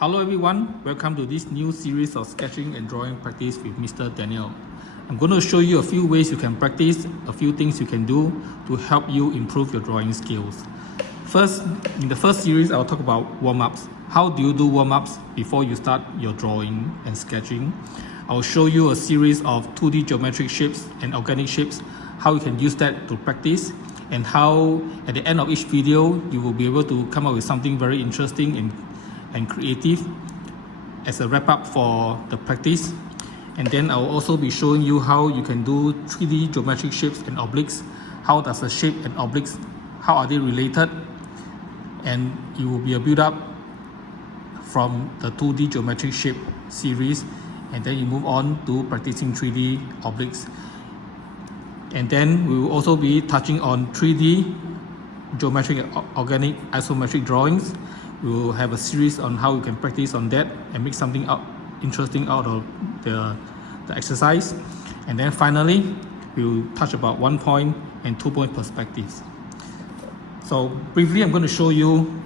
Hello everyone, welcome to this new series of sketching and drawing practice with Mr. Daniel. I'm going to show you a few ways you can practice, a few things you can do to help you improve your drawing skills. First, in the first series, I'll talk about warm-ups. How do you do warm-ups before you start your drawing and sketching? I'll show you a series of 2D geometric shapes and organic shapes, how you can use that to practice, and how at the end of each video, you will be able to come up with something very interesting and creative as a wrap-up for the practice. And then I will also be showing you how you can do 3D geometric shapes and obliques. How does a shape and obliques, how are they related? And it will be a build-up from the 2D geometric shape series, and then you move on to practicing 3D obliques. And then we will also be touching on 3D geometric and organic isometric drawings. We will have a series on how you can practice on that and make something interesting out of the exercise. And then finally, we will touch about 1-point and 2-point perspectives. So briefly, I'm going to show you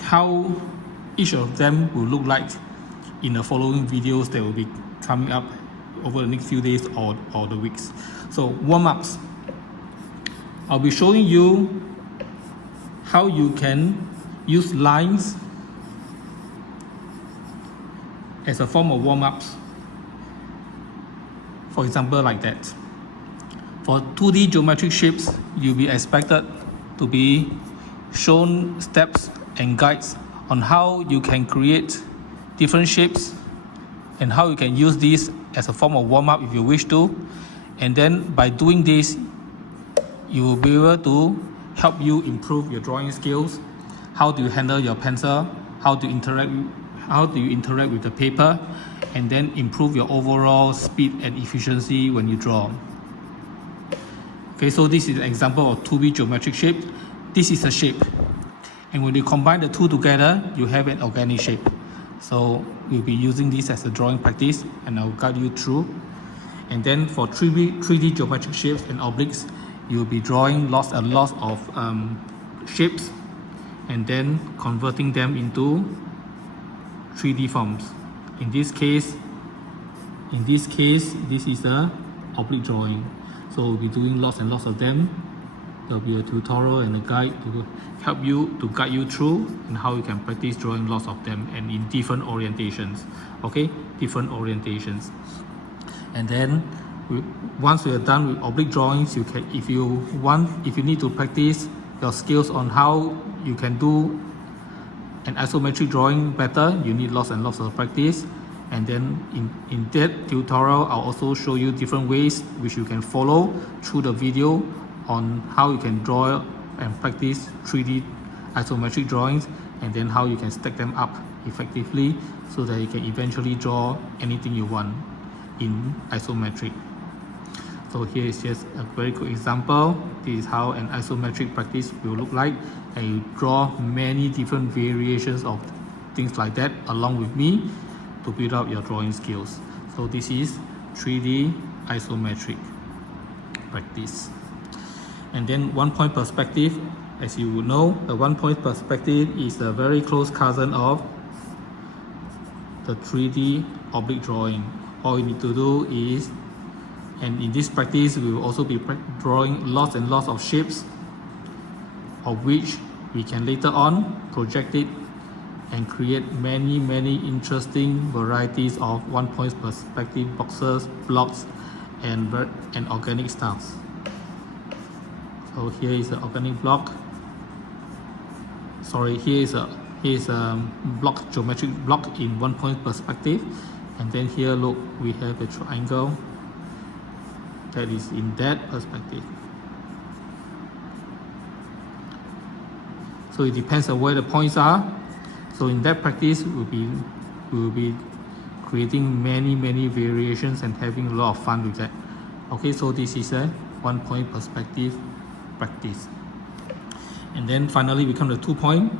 how each of them will look like in the following videos that will be coming up over the next few days or the weeks. So warm-ups. I'll be showing you how you can use lines as a form of warm-ups. For example, like that. For 2D geometric shapes, you'll be expected to be shown steps and guides on how you can create different shapes and how you can use these as a form of warm-up if you wish to. And then by doing this, you will be able to help you improve your drawing skills. How do you handle your pencil? How do you interact with the paper? And then improve your overall speed and efficiency when you draw. Okay, so this is an example of 2D geometric shape. This is a shape. And when you combine the two together, you have an organic shape. So we'll be using this as a drawing practice, and I'll guide you through. And then for 3D geometric shapes and obliques, you'll be drawing lots and lots of shapes and then converting them into 3D forms. In this case, this is a oblique drawing. So we'll be doing lots and lots of them. There'll be a tutorial and a guide to help you, to guide you through and how you can practice drawing lots of them and in different orientations. Okay, different orientations. And then once we are done with oblique drawings, you can, if you need to practice your skills on how you can do an isometric drawing better, you need lots and lots of practice. And then in that tutorial, I'll also show you different ways which you can follow through the video on how you can draw and practice 3D isometric drawings, and then how you can stack them up effectively so that you can eventually draw anything you want in isometric. So here is just a very quick example. This is how an isometric practice will look like, and you draw many different variations of things like that along with me to build up your drawing skills. So this is 3D isometric practice. And then 1-point perspective, as you would know, the 1-point perspective is a very close cousin of the 3D oblique drawing. All you need to do is, and in this practice, we will also be drawing lots and lots of shapes, of which we can later on project it and create many interesting varieties of 1-point perspective boxes, blocks, and organic styles. So here is the organic block. Sorry, here is a block, geometric block in 1-point perspective. And then here, look, we have a triangle that is in that perspective. So it depends on where the points are. So in that practice, we will be creating many variations and having a lot of fun with that. Okay, so this is a 1-point perspective practice. And then finally we come to 2-point.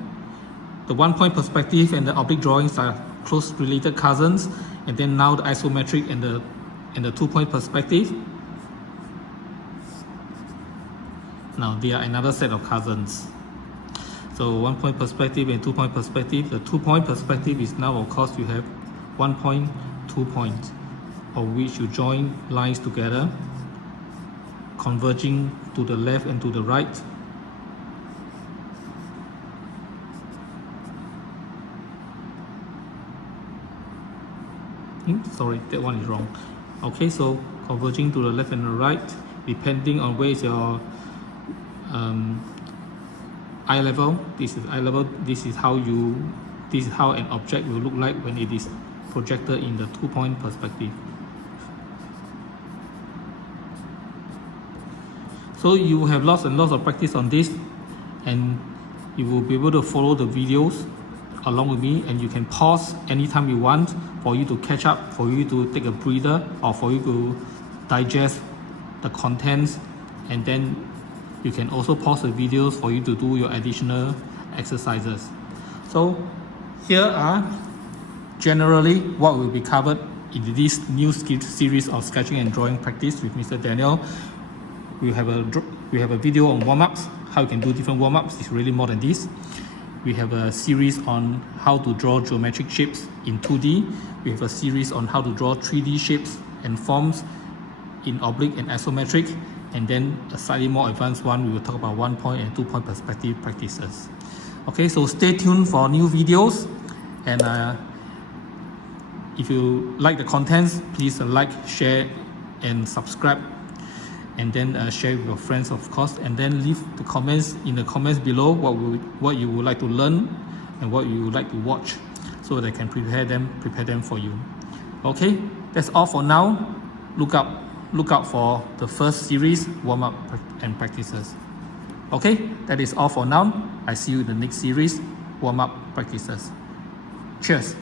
The 1-point perspective and the oblique drawings are close related cousins, and then now the isometric and the 2-point perspective, now they are another set of cousins. So 1 point perspective and 2 point perspective. The 2 point perspective is now, of course, you have 1 point, 2 points, of which you join lines together, converging to the left and to the right. Sorry, that one is wrong. Okay, so converging to the left and the right, depending on where is your eye level. This is eye level. This is how an object will look like when it is projected in the 2 point perspective. So you will have lots and lots of practice on this, and you will be able to follow the videos along with me, and you can pause anytime you want for you to catch up, for you to take a breather, or for you to digest the contents, and then you can also pause the videos for you to do your additional exercises. So here are generally what will be covered in this new series of sketching and drawing practice with Mr. Daniel. We have a video on warm-ups, how you can do different warm-ups. It's really more than this. We have a series on how to draw geometric shapes in 2D. We have a series on how to draw 3D shapes and forms in oblique and isometric. And then a slightly more advanced one, we will talk about 1 point and 2 point perspective practices. Okay, so stay tuned for new videos. And if you like the contents, please like, share, and subscribe. And then share with your friends, of course, and then leave the comments in the comments below what you would like to learn and what you would like to watch, so that I can prepare them for you. Okay, that's all for now. Look out for the first series, warm-up and practices. Okay, that is all for now. I see you in the next series, warm-up practices. Cheers.